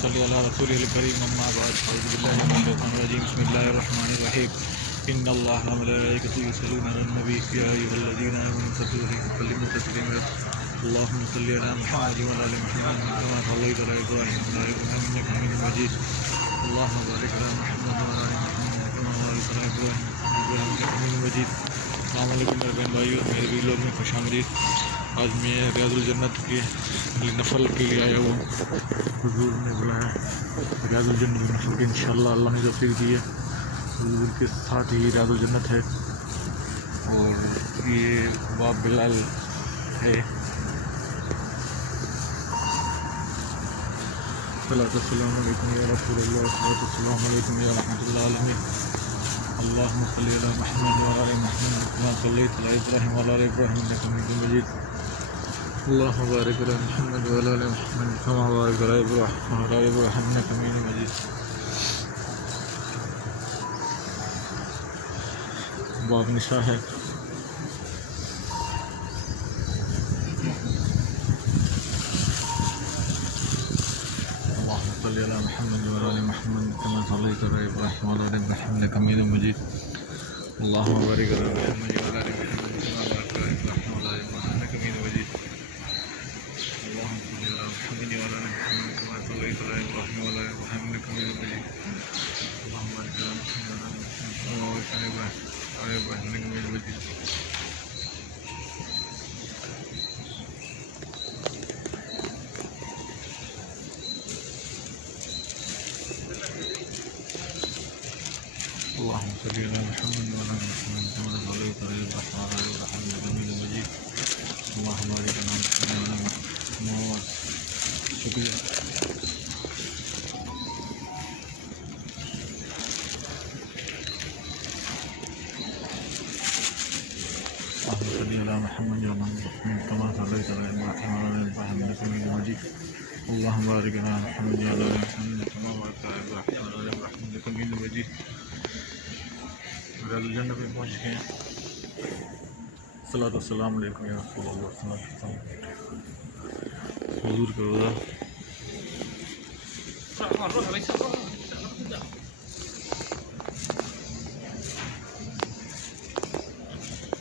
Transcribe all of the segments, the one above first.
सल्ली अला रसूलिल करीम अम्मा बाद अऊज़ु बिल्लाहि मिनश शैतानिर रजीम बिस्मिल्लाहिर रहमानिर रहीम इन्नल्लाहा व मलाइकतहु युसल्लूना अलन नबी या अय्युहल्लज़ीना आमनू सल्लू अलैहि व सल्लिमू तस्लीमा अल्लाहुम्मा सल्लि अला मुहम्मद व अला आलि मुहम्मद कमा सल्लैता अला इब्राहीम व अला आलि इब्राहीम इन्नका हमीदुम मजीद अल्लाहुम्मा बारिक अला मुहम्मद व अला आलि मुहम्मद कमा बारकता अला इब्राहीम इन्नका हमीदुम मजीद। अस्सलामु अलैकुम मेरे बहन भाइयों, मेरे भी लोग में खुशामदीद। आज मैं रियाज़ुल जन्नत के नफल के लिए आया हुआ। हुजूर ने बुलाया रियाज़ुल जन्नत नफल के, इंशाअल्लाह अल्लाह ने तौफीक दी है। हुजूर के साथ ही रियाज़ुल जन्नत है और ये बाब बिलाल है। अस्सलामु अलैकुम या रसूलल्लाह, अस्सलामु अलैकुम या रहमतुल्लाह अलमीन। अल्लाहुम्मा सल्लि अला मुहम्मद व अला आलि मुहम्मद कमा सल्लैता अला इब्राहीम व अला आलि इब्राहीम इन्नका हमीदुम मजीद। अल्लाहुम्मा बारिक अला मुहम्मद व अला आलि मुहम्मद कमा बारकता अला इब्राहीम व अला आलि इब्राहीम इन्नका हमीदुम मजीद। बाब निशा है। अल्लाहुम्मा सल्लि अला मुहम्मद व अला आलि मुहम्मद कमा सल्लैता अला इब्राहीम व अला आलि इब्राहीम इन्नका हमीदुम मजीद। अल्लाहुम्मा बारिक अला मुहम्मद व अला आलि मुहम्मद कमा बारकता अला इब्राहीम व अला आलि इब्राहीम इन्नका हमीदुम मजीद। अल्लाहुम्मा सल्लि अला मुहम्मद व अला आलि मुहम्मद कमा सल्लैता अला इब्राहीम व अला आलि इब्राहीम इन्नका हमीदुम मजीद। अल्लाहुम्मा बारिक अला मुहम्मद व अला आलि मुहम्मद कमा बारकता अला इब्राहीम इन्नका हमीदुम मजीद। اللهم صل على محمد وعلى ال محمد كما صليت على ابراهيم وعلى ال ابراهيم انك حميد مجيد. اللهم بارك على محمد وعلى محمد. شكرا. اللهم صل على محمد وعلى ال محمد كما صليت على ابراهيم وعلى ال ابراهيم انك حميد مجيد. اللهم بارك على محمد وعلى ال محمد كما باركت على ابراهيم وعلى ال ابراهيم انك حميد مجيد. रियाज़ुल जन्नत में पहुँच गए। सलातो सलाम अलैकुम या रसूल अल्लाह। हुजूर का रोज़ा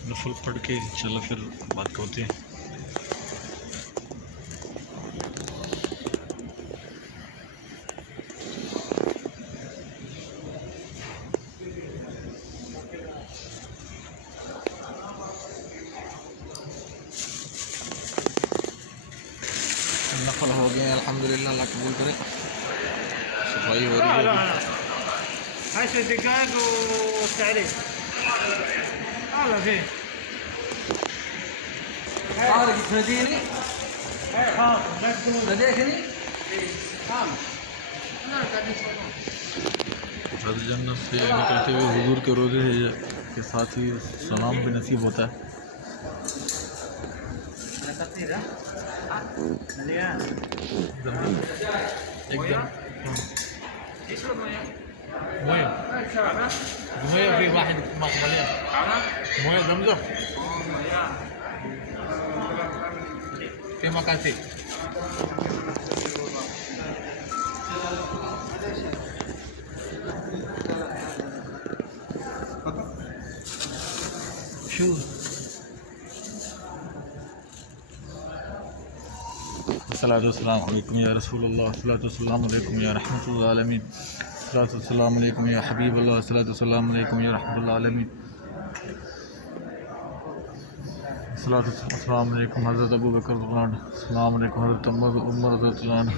नफल पढ़ के चलो फिर बात करते हैं। नफल हो गए अल्हम्दुलिल्लाह, अल्लाह कबूल करे। सफाई हो रही है। 10 دقائق والتعليق هذا فيه عارف تفاديني لديكني रियाज़ुल जन्नत से निकलते हुए हुजूर के रोज़े के साथ ही सलाम भी नसीब होता है। एकदम مويه في واحد مقبلين مويه زمزم في مكاسي شو अस्सलातु वस्सलामु अलैकुम या रसूलल्लाह, अस्सलातु वस्सलामु अलैकुम या रहमतुल्लाह अलमीन, अस्सलातु वस्सलामु अलैकुम या हबीबल्लाह, अस्सलातु वस्सलामु अलैकुम या रहमतुल्लाह अलमीन, अस्सलातु वस्सलामु अलैकुम हज़रत अबू बकर रज़ियल्लाहु, अस्सलामु अलैकुम हज़रत उमर रज़ियल्लाहु,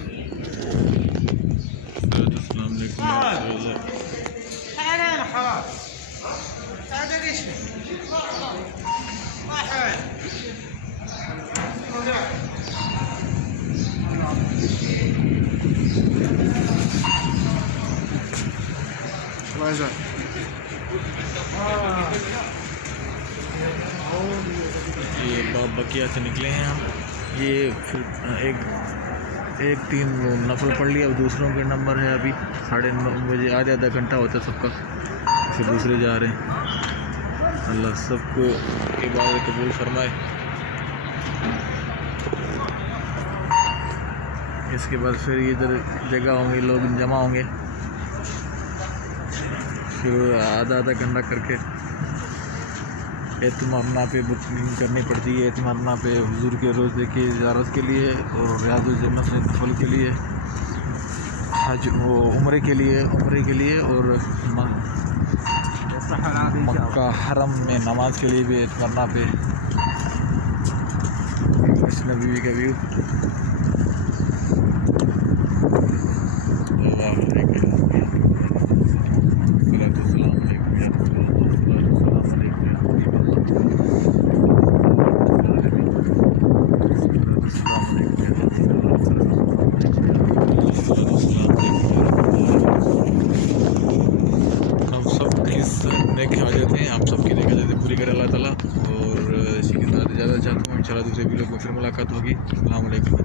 अस्सलातु वस्सलामु अलैकुम या रसूलल्लाह। ये बकिया से निकले हैं हम। ये फिर एक टीम नफल पढ़ लिया, अब दूसरों के नंबर है। अभी 9:30 बजे, आधा घंटा होता है सबका, फिर दूसरे जा रहे हैं। अल्लाह सबको इबादत कबूल फरमाए। इसके बाद फिर इधर जगह होंगे, लोग जमा होंगे, फिर आधा आधा घंटा करके एतमाना पे बुकिंग करनी पड़ती है। एतमाना पे हुजूर के रोज़े की ज़ियारत के लिए और रियाज़ जन्नत से रसूल के लिए, हज वो उम्रे के लिए और मक्का हरम में नमाज के लिए भी एतमाना पे वैष्णो बीवी का व्यू। हम सबकी देखा जाते पूरी करे अल्लाह ताला। और इसी के साथ इजाज़त चाहता हूँ। इंशाल्लाह दूसरे वीडियो में फिर मुलाकात होगी। अस्सलाम वालेकुम।